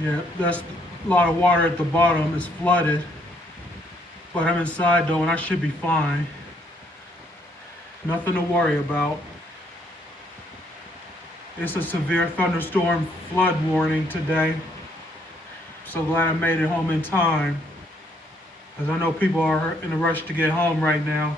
Yeah, that's a lot of water at the bottom. It's flooded, but I'm inside though, and I should be fine. Nothing to worry about. It's a severe thunderstorm flood warning today. So glad I made it home in time, because I know people are in a rush to get home right now.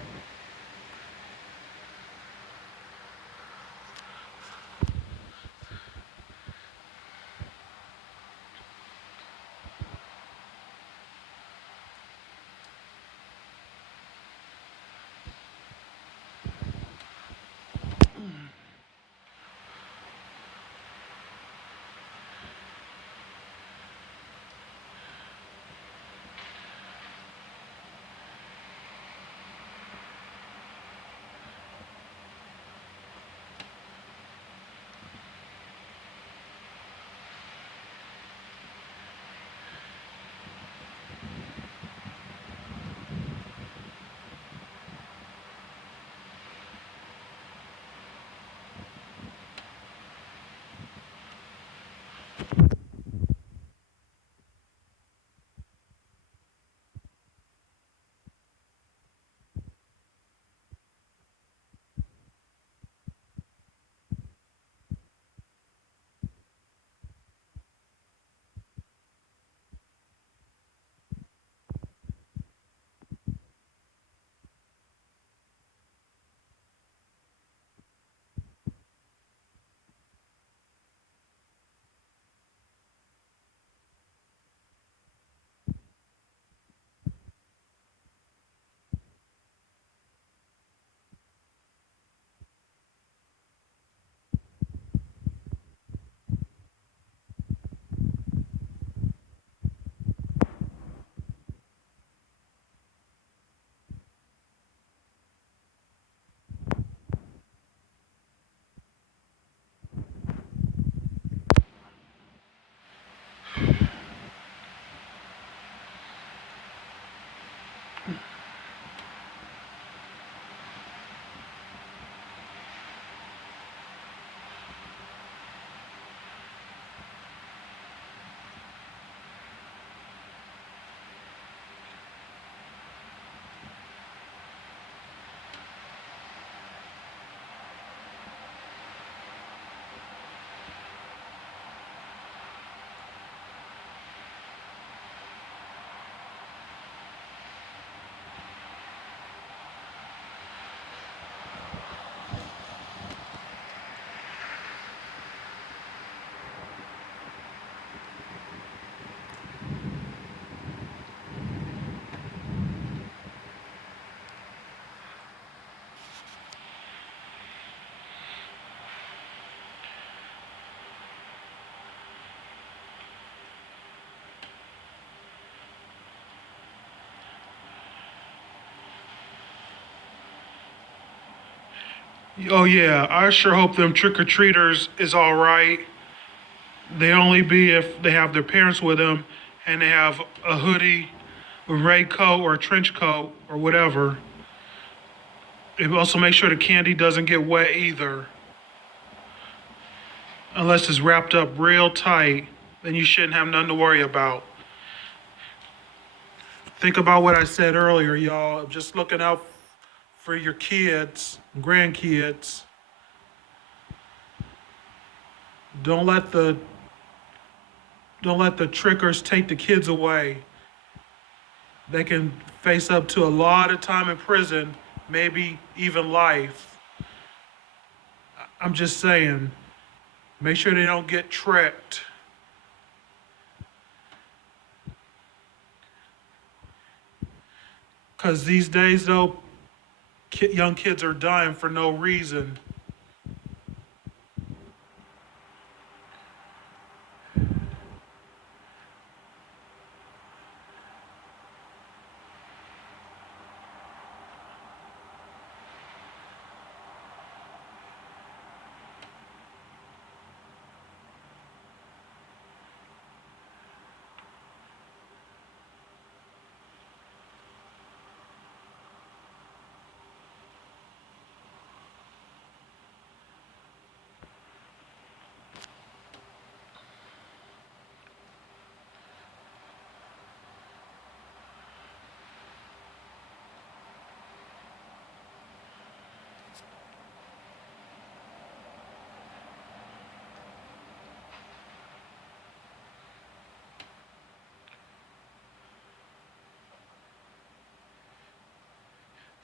Oh yeah, I sure hope them trick or treaters is all right. They only be if they have their parents with them and they have a hoodie, a raincoat, or a trench coat or whatever. And also make sure the candy doesn't get wet either, unless it's wrapped up real tight. Then you shouldn't have nothing to worry about. Think about what I said earlier, y'all. Just looking out for your kids, grandkids. Don't let the don't let the trickers take the kids away. They can face up to a lot of time in prison, maybe even life. I'm just saying, make sure they don't get tricked. Because these days, though, young kids are dying for no reason.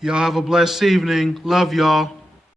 Y'all have a blessed evening. Love y'all.